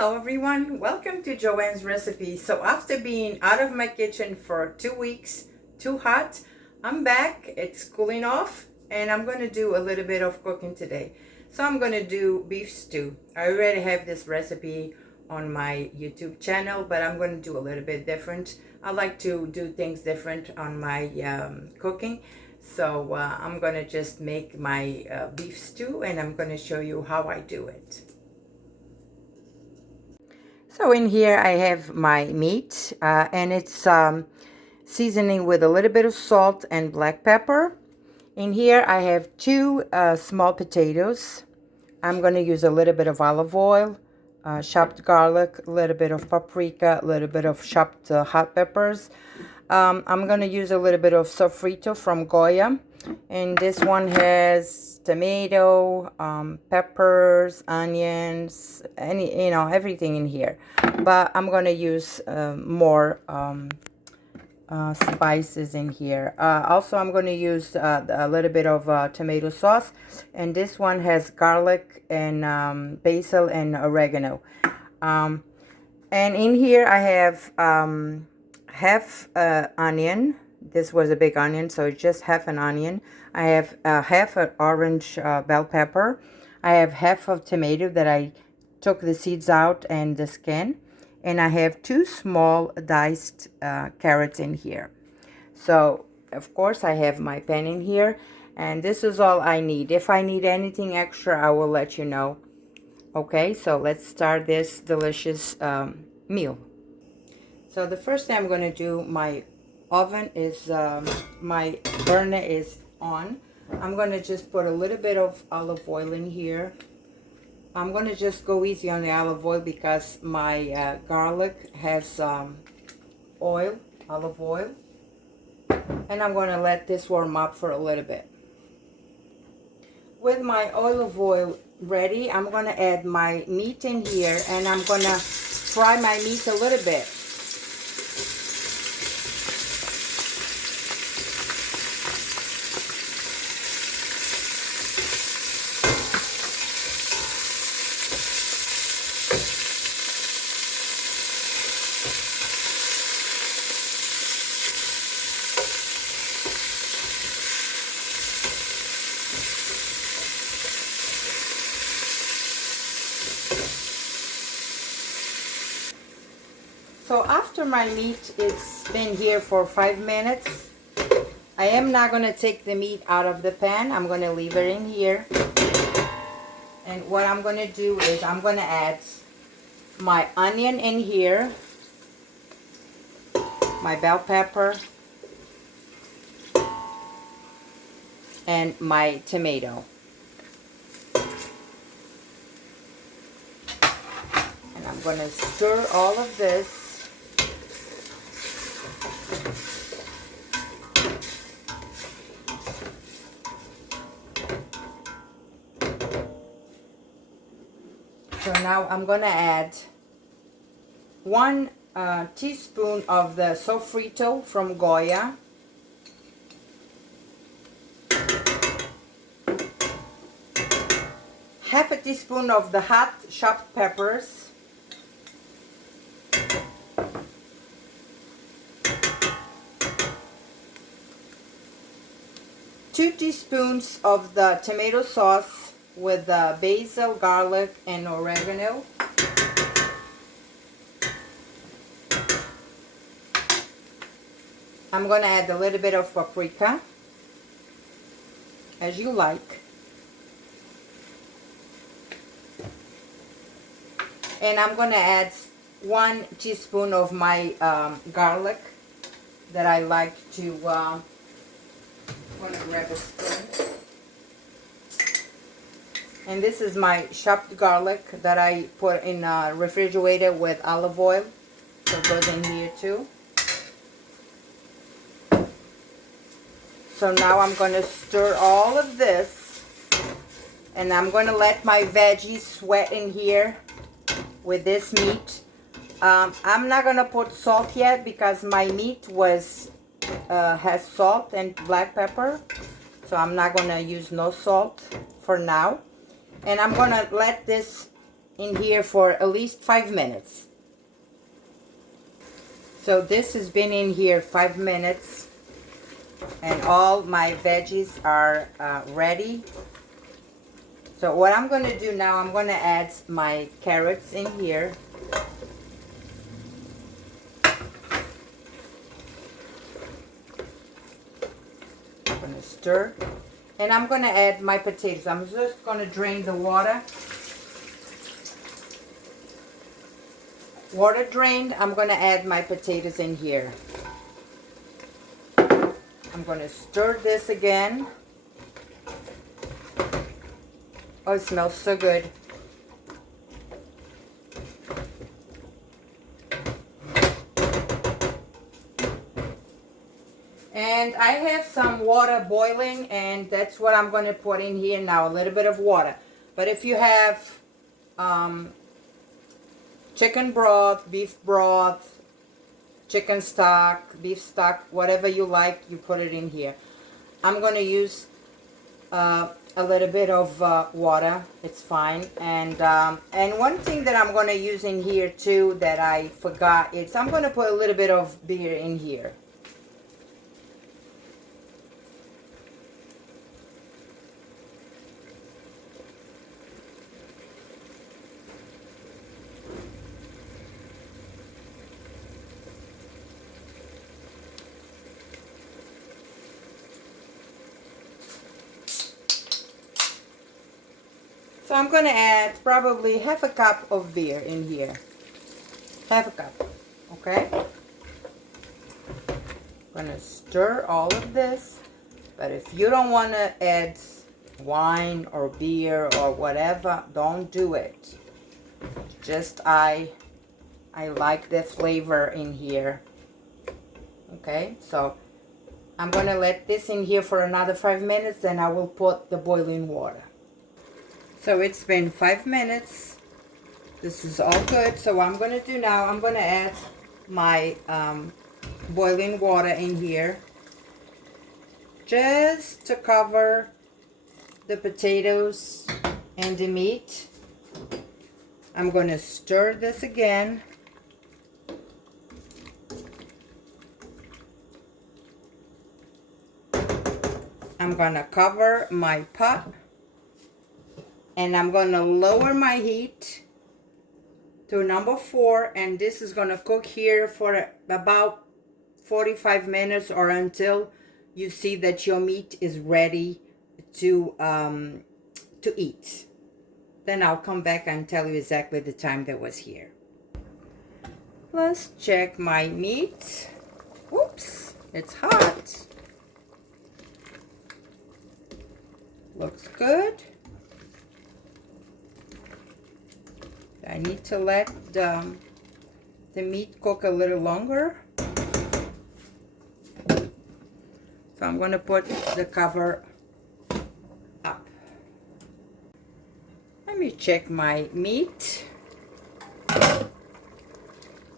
Hello everyone, welcome to Joanne's Recipe. So after being out of my kitchen for 2 weeks, too hot, I'm back. It's cooling off and I'm going to do a little bit of cooking today. So I'm going to do beef stew. I already have this recipe on my YouTube channel, but I'm going to do a little bit different. I like to do things different on my cooking. So I'm going to just make my beef stew and I'm going to show you how I do it. So in here I have my meat and it's seasoning with a little bit of salt and black pepper. In here I have two small potatoes. I'm going to use a little bit of olive oil, chopped garlic, a little bit of paprika, a little bit of chopped hot peppers. I'm going to use a little bit of sofrito from Goya. And this one has tomato, peppers, onions, everything in here. But I'm going to use more spices in here. Also, I'm going to use a little bit of tomato sauce. And this one has garlic and basil and oregano. And in here I have half onion. This was a big onion, so it's just half an onion. I have half an orange bell pepper. I have half of tomato that I took the seeds out and the skin. And I have two small diced carrots in here. So, of course, I have my pan in here. And this is all I need. If I need anything extra, I will let you know. Okay, so let's start this delicious meal. So the first thing I'm going to do, my oven is, my burner is on. I'm going to just put a little bit of olive oil in here. I'm going to just go easy on the olive oil because my garlic has olive oil. And I'm going to let this warm up for a little bit. With my olive oil ready, I'm going to add my meat in here and I'm going to fry my meat a little bit. So after my meat it's been here for 5 minutes, I am not going to take the meat out of the pan. I'm going to leave it in here. And what I'm going to do is I'm going to add my onion in here, my bell pepper, and my tomato. And I'm going to stir all of this. So now I'm going to add 1 teaspoon of the sofrito from Goya. Half a teaspoon of the hot chopped peppers. Two teaspoons of the tomato sauce with basil, garlic, and oregano. I'm going to add a little bit of paprika, as you like. And I'm going to add 1 teaspoon of my garlic that I like to, I'm going to grab a spoon. And this is my chopped garlic that I put in a refrigerator with olive oil. So it goes in here too. So now I'm going to stir all of this. And I'm going to let my veggies sweat in here with this meat. I'm not going to put salt yet because my meat has salt and black pepper. So I'm not going to use no salt for now. And I'm going to let this in here for at least 5 minutes. So this has been in here 5 minutes, and all my veggies are ready. So what I'm going to do now, I'm going to add my carrots in here. I'm going to stir. And I'm going to add my potatoes. I'm just going to drain the water. Water drained, I'm going to add my potatoes in here. I'm going to stir this again. Oh, it smells so good. And I have some water boiling, and that's what I'm going to put in here now, a little bit of water. But if you have chicken broth, beef broth, chicken stock, beef stock, whatever you like, you put it in here. I'm going to use a little bit of water. It's fine. And one thing that I'm going to use in here too that I forgot is I'm going to put a little bit of beer in here. So I'm going to add probably half a cup of beer in here. Half a cup. Okay? I'm going to stir all of this. But if you don't want to add wine or beer or whatever, don't do it. Just I like the flavor in here. Okay? So I'm going to let this in here for another 5 minutes, then I will put the boiling water. So it's been 5 minutes. This is all good. So what I'm going to do now, I'm going to add my boiling water in here. Just to cover the potatoes and the meat. I'm going to stir this again. I'm going to cover my pot. And I'm going to lower my heat to number 4. And this is going to cook here for about 45 minutes or until you see that your meat is ready to eat. Then I'll come back and tell you exactly the time that was here. Let's check my meat. Oops, it's hot. Looks good. I need to let the meat cook a little longer. So I'm going to put the cover up. Let me check my meat.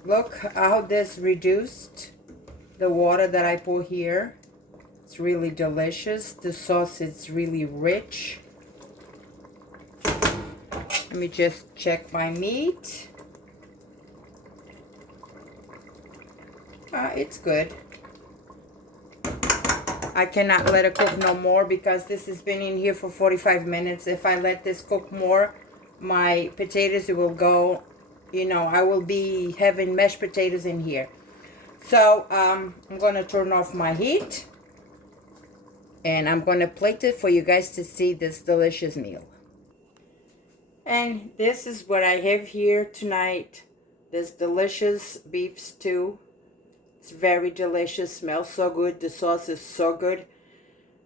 Look how this reduced the water that I put here. It's really delicious. The sauce is really rich. Let me just check my meat. It's good. I cannot let it cook no more because this has been in here for 45 minutes. If I let this cook more, my potatoes will go, you know, I will be having mashed potatoes in here. So I'm going to turn off my heat. And I'm going to plate it for you guys to see this delicious meal. And this is what I have here tonight. This delicious beef stew. It's very delicious. Smells so good. The sauce is so good.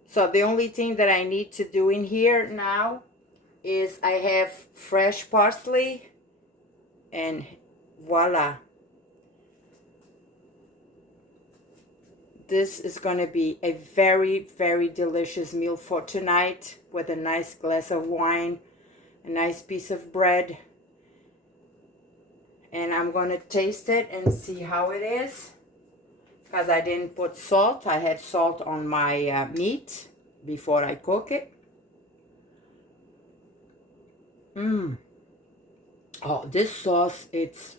So the only thing that I need to do in here now is I have fresh parsley. And voila. This is going to be a very, very delicious meal for tonight with a nice glass of wine. A nice piece of bread, and I'm going to taste it and see how it is because I didn't put salt. I had salt on my meat before I cook it. Oh, this sauce, it's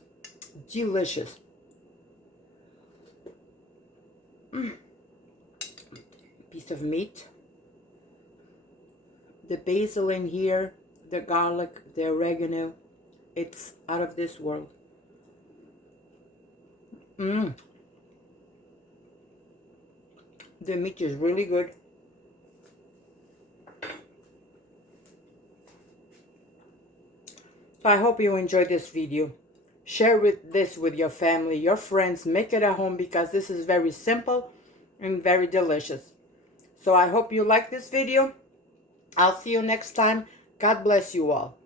delicious. Piece of meat. The basil in here, the garlic, the oregano, it's out of this world. The meat is really good. So I hope you enjoyed this video. Share this with your family, your friends. Make it at home because this is very simple and very delicious. So I hope you like this video. I'll see you next time. God bless you all.